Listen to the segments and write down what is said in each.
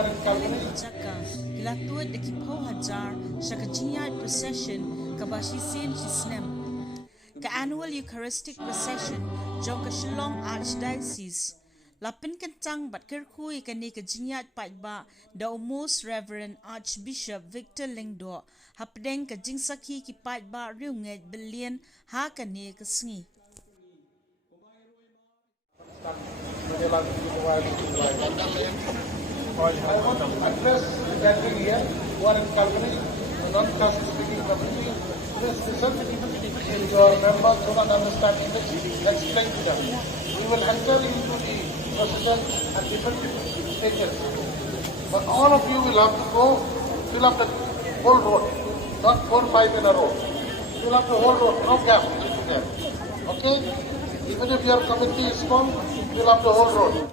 Jaka Gilatuat de Kipo Hajar Shakajinyat Procession Kabashisin Chisnem Ka Annual Eucharistic Procession Jonka Shillong Archdiocese Lapin Kentang Bat Kirkui Kani Kajinyat Paitba The Most Reverend Archbishop Victor Lingdo Hapdeng Kajingsaki Ki Paitba Riunget Billion Ha Kani Kasngi I want to address the gathering here who are in Calgary, the non-caste speaking community. Please listen to your members who don't understand English. Explain to them. We will enter into the procession at different stages. But all of you will have to go fill up the whole road, not 4 or 5 in a row. Fill up the whole road, no gap between them. Okay? Even if your committee is small, fill up the whole road.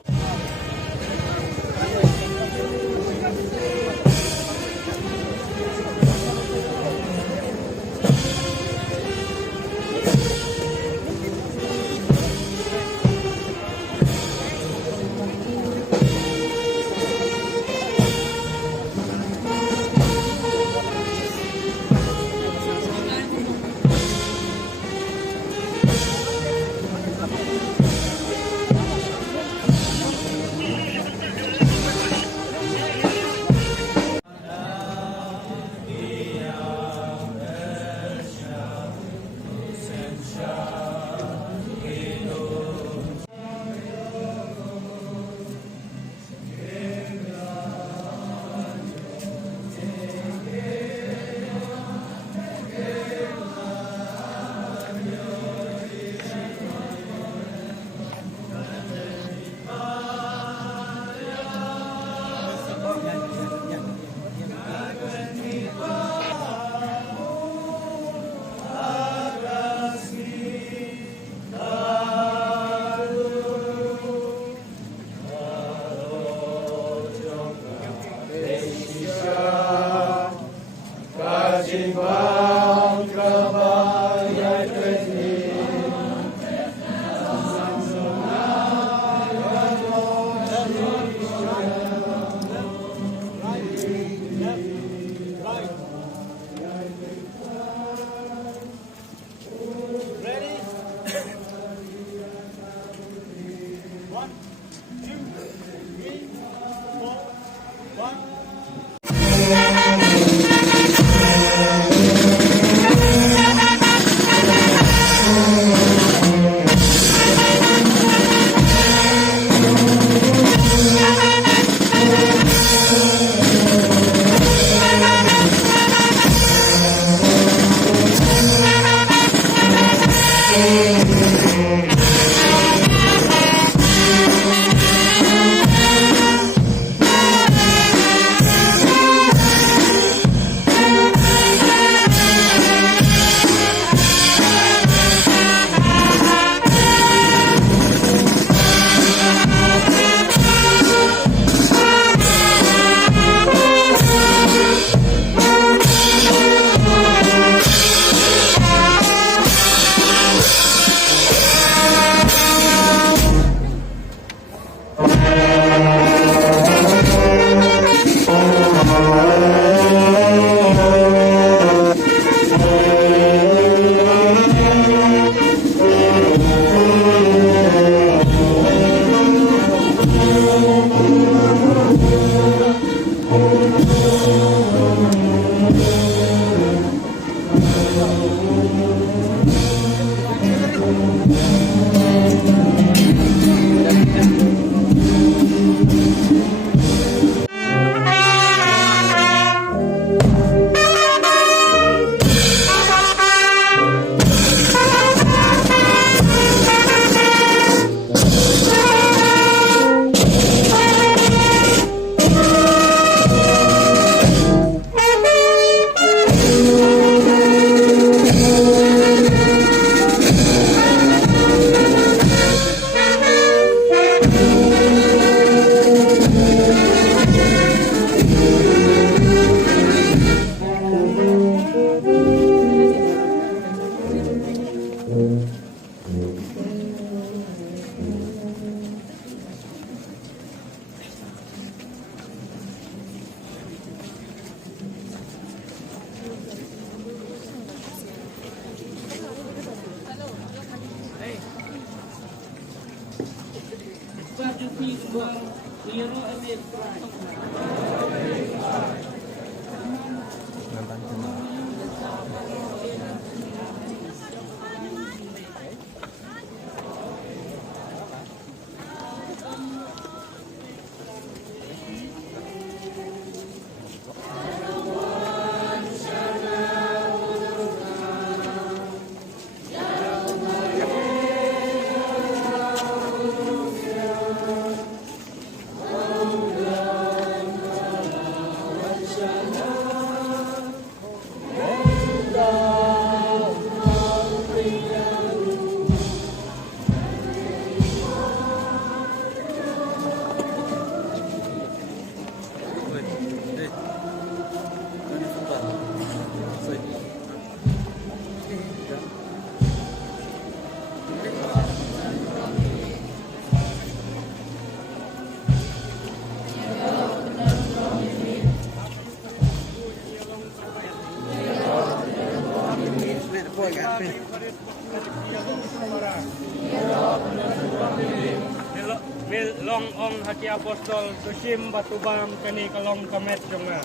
Long ong hati apostol susim batubam kani kalong kamet jonga.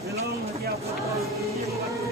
Long hati apostol susim batubam kani kalong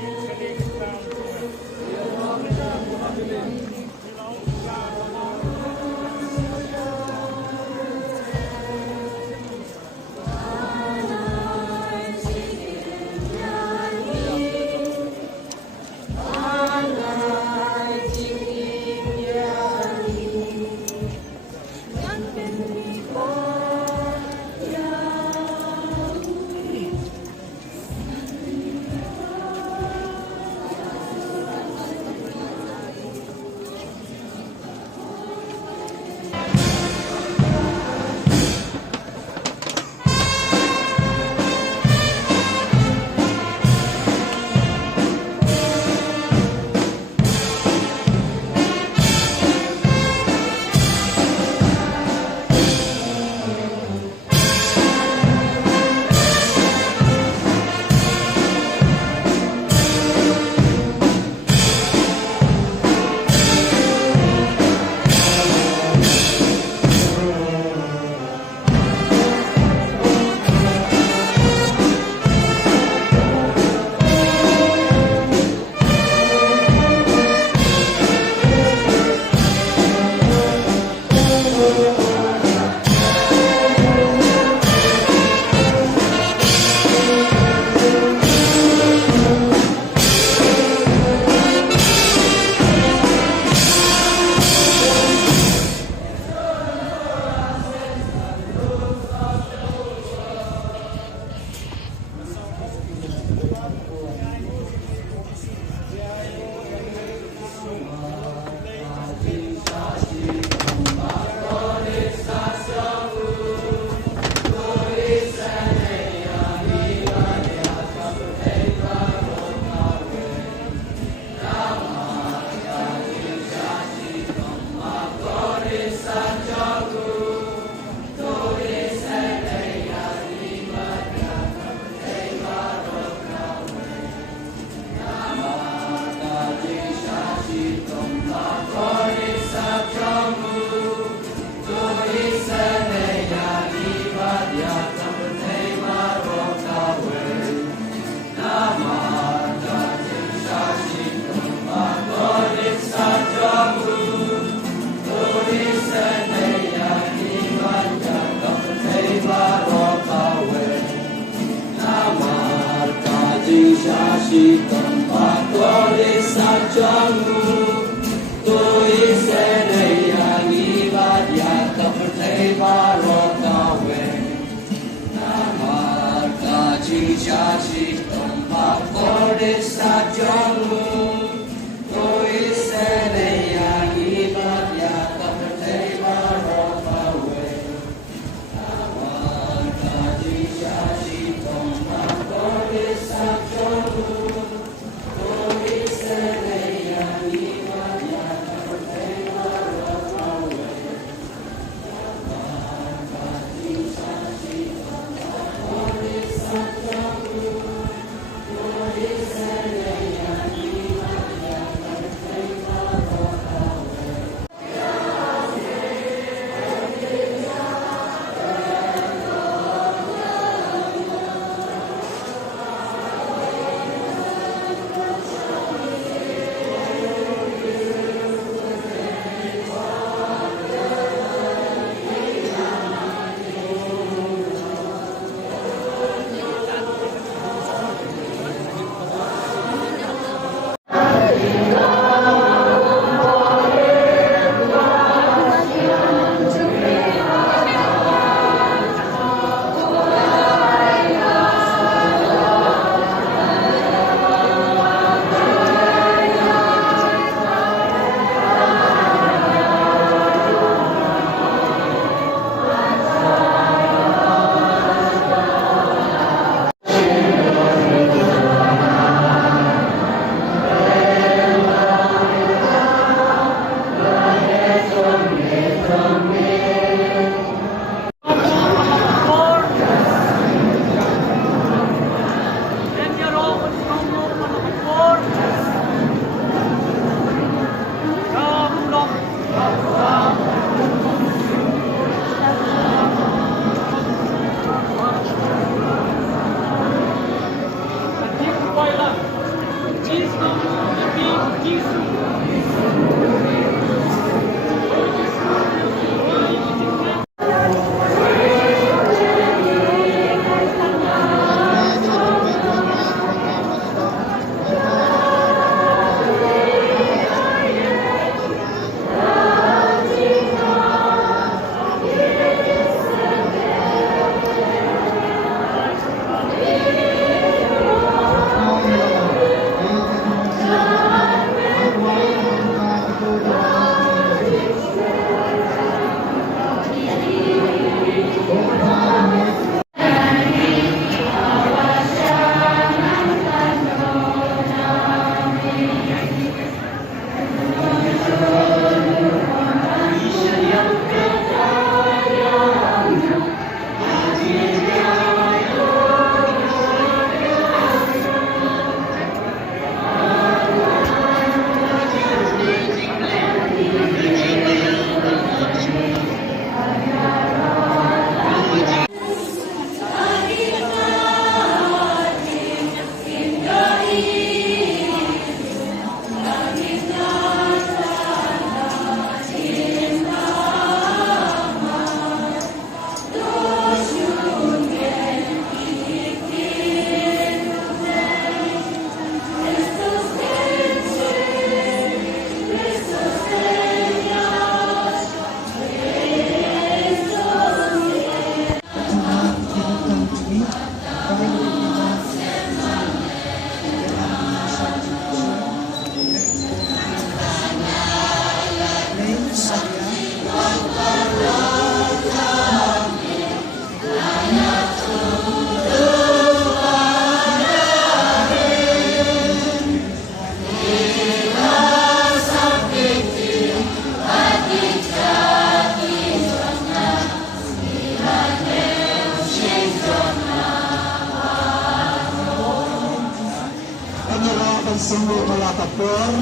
akan sungguh melakukan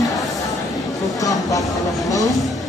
hukum dan alumni.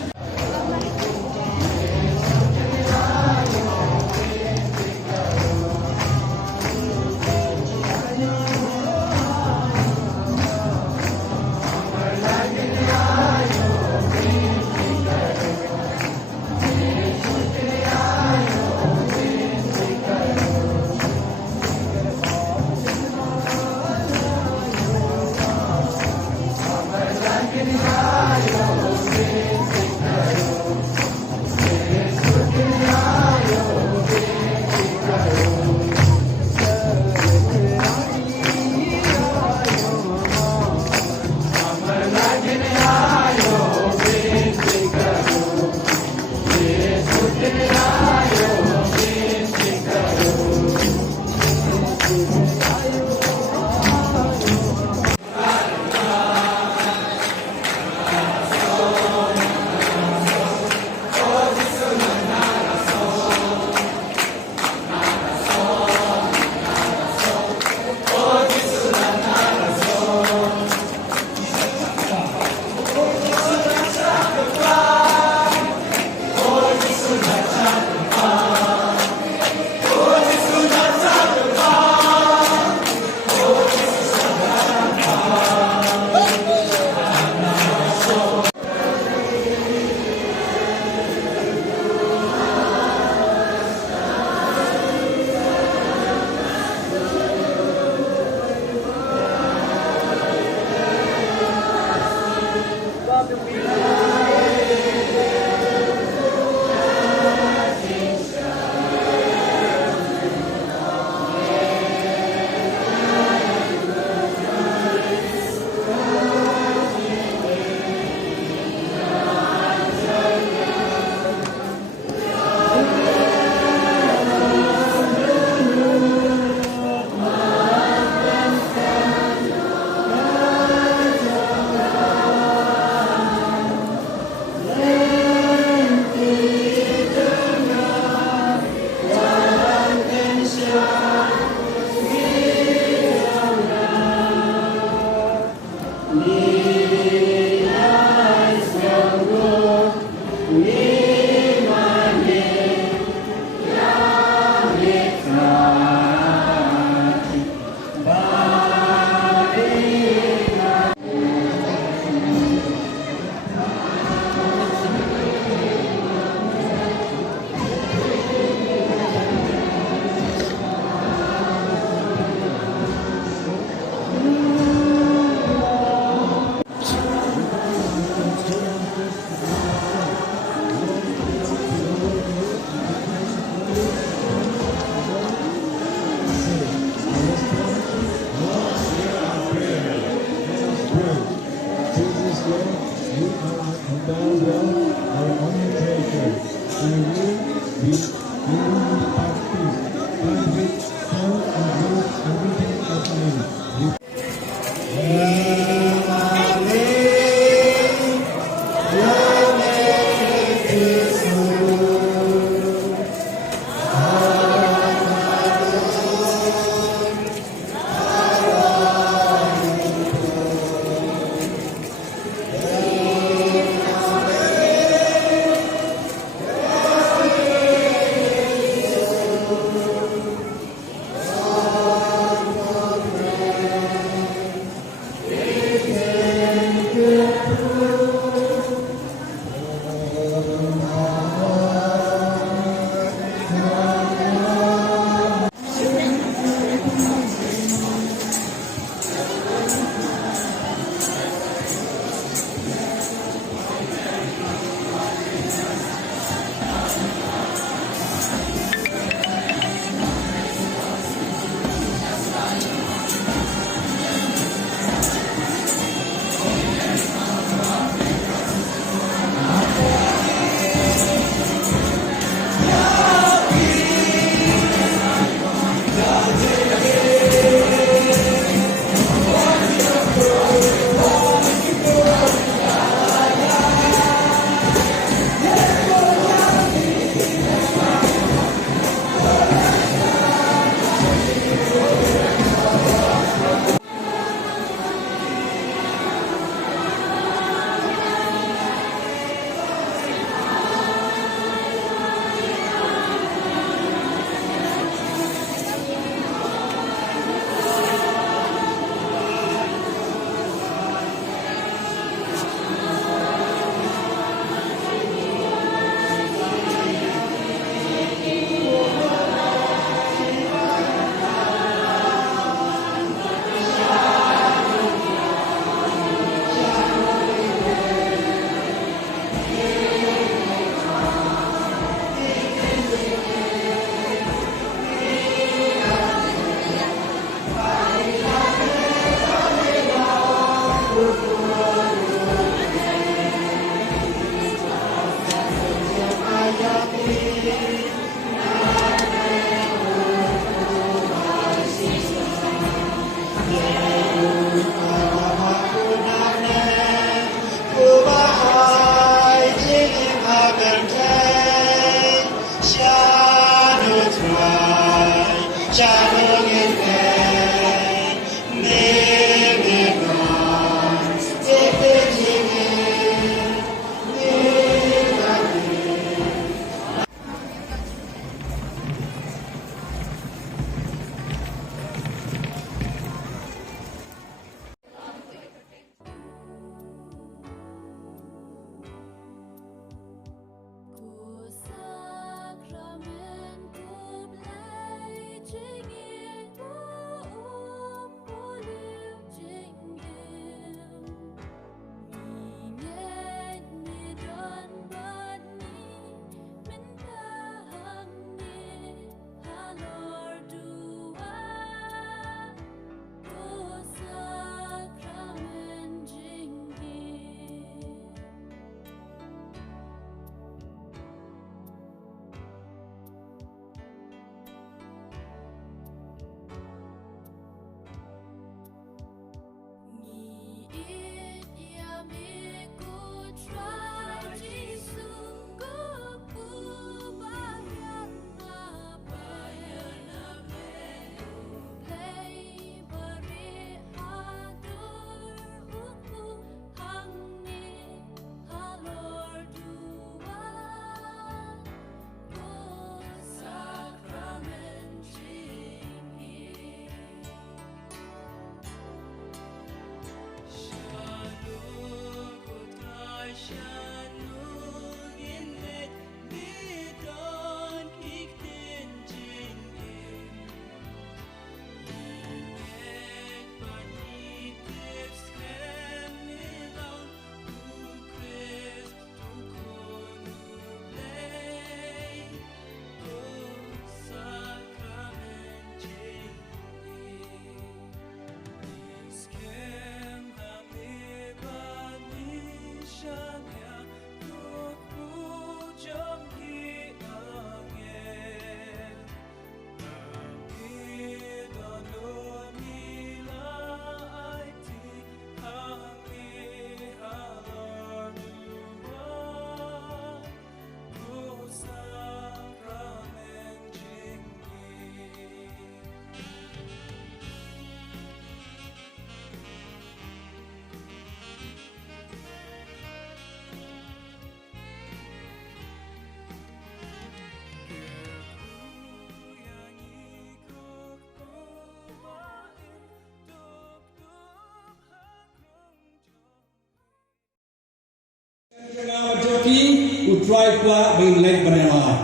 Utrai pula berlek bernama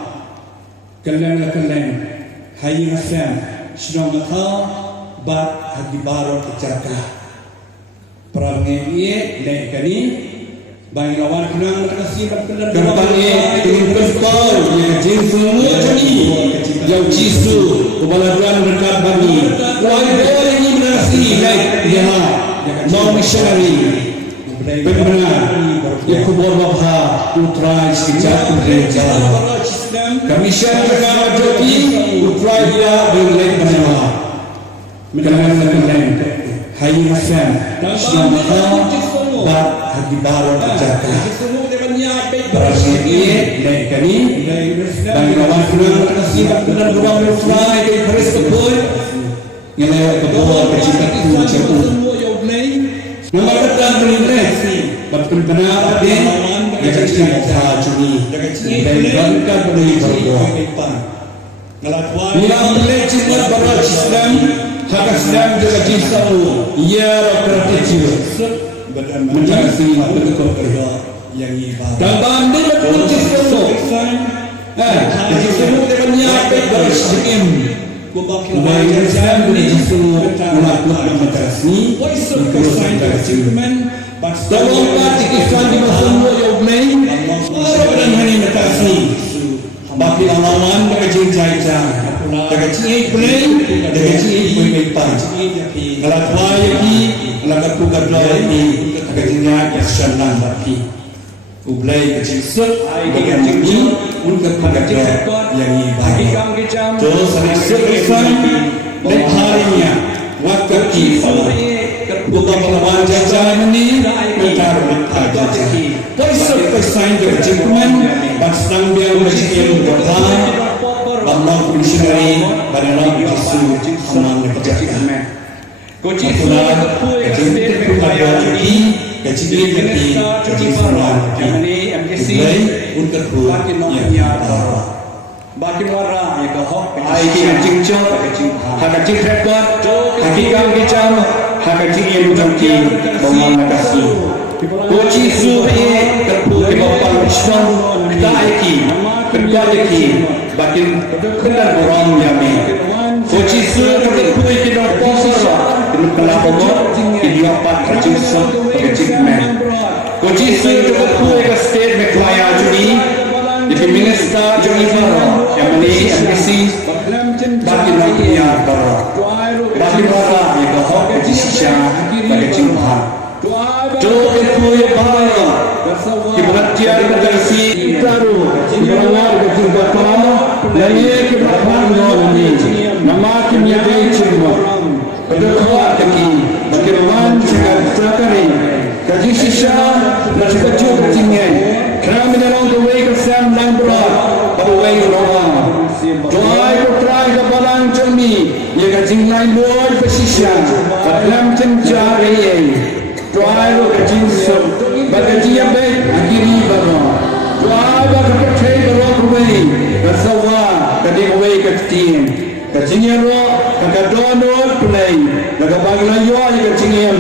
keleng Hayi Hassan sedang berkah bat hagi baru tercakap perangnya lek kini bagi lawan kenang kasih kampanye ingin berpau yang jinsu jadi yang jisu kebaladuan dekat bagi wahai boleh ini berasi lek dia non missionary benar yang kubur babha utrai sejak gereja kami syarikat agama Jogi utrai dia berlek bernama keleng Hayi Hassan sedang berkah bat hagi baru terjaka berasnya lek kini bagi lawan kenang kasih dan ruang utrai dari Paris kebun yang lewat kebun kecintaan itu macam Nomor datang berinteraksi betul benar ada yang kecil cumi dan bangkan beri berdoa. Nila melihat barat Islam hak Islam juga jisau ia berkecil menjadi betul berdoa yang ibadah. Dan banding betul jisau. Jisau dengan nyata dari sedikit. Baik Islam jisau melakukan mentasi berkecil. Tolong pati Islam di Muslim yang main orang dan hari mentasi. Bagi lawan berkecil jaya, berkecil play, berkecil pemimpin. Kalau tuai lagi, kalau bukan lagi, berkecilnya kesenangan bagi. Ublay kecil set, dengan tinggi, untuk berkecil yang ibadah. Terus hasil Islam dan harinya waktu kita bukan melawan jajahan ini mencari jajahan. Poisok pesaing berjekuman, pasang biar berjekuman berbahan, Bambang Missionary Badalam Yesu Hamam Kejaksaan. Kunci surat kecil kepala jadi kecil kecil kecil surat ini MSC untuk buatnya bagi mara yang kehok aiki cincang hakacing rekod hakikam kecam hakacing yang menjadi bangun negasi kunci surat terpu kebapang Islam kita aiki kerjaki bagi kendal orang yami kunci surat terpu kita posor kelapot didapat kecil kecil men kunci surat terpu ke state meklaya judi di minister Jennifer yang ini MPC bagi rakyat bagi orang yang kehok ke sisa bagi cinta jauh itu bahaya keberhatian berkasi taruh berawal ke cinta lagi keberhatian ini nama kimia cinta berdoa lagi bagaimana jika sekali kaji sisa masih kecil kecilnya kami along the way ke Sam Langbra pada way orang doa itu try ke balang cermi ia kacing lain luar pesisya dalam cencari doa itu kacing sub bagi yang baik akhiri baru doa bagi percaya baru way bersawa kadang way kecil kacingnya roh kakak donor play kakak bagilah yo ia kacingnya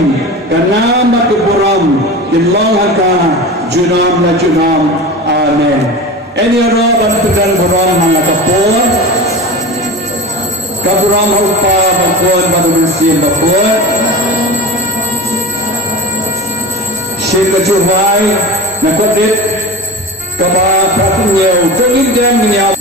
karena mak keburam illah haka junam la junam amen ini roh dan pedang buram mengatakan kaburam upa bakun batu mesin bakun syekh kejuhai nakodit kaba pratunya tegin dem menyap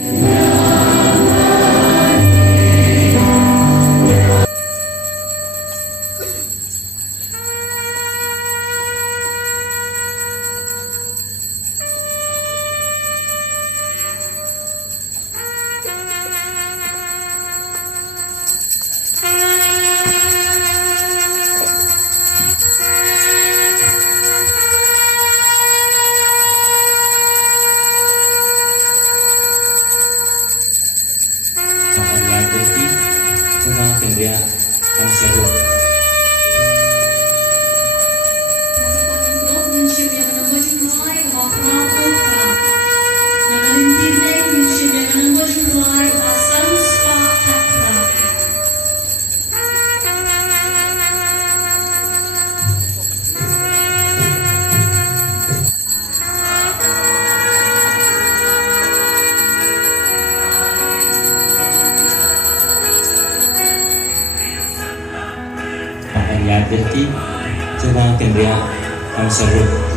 Jadi coba kendria ang sarap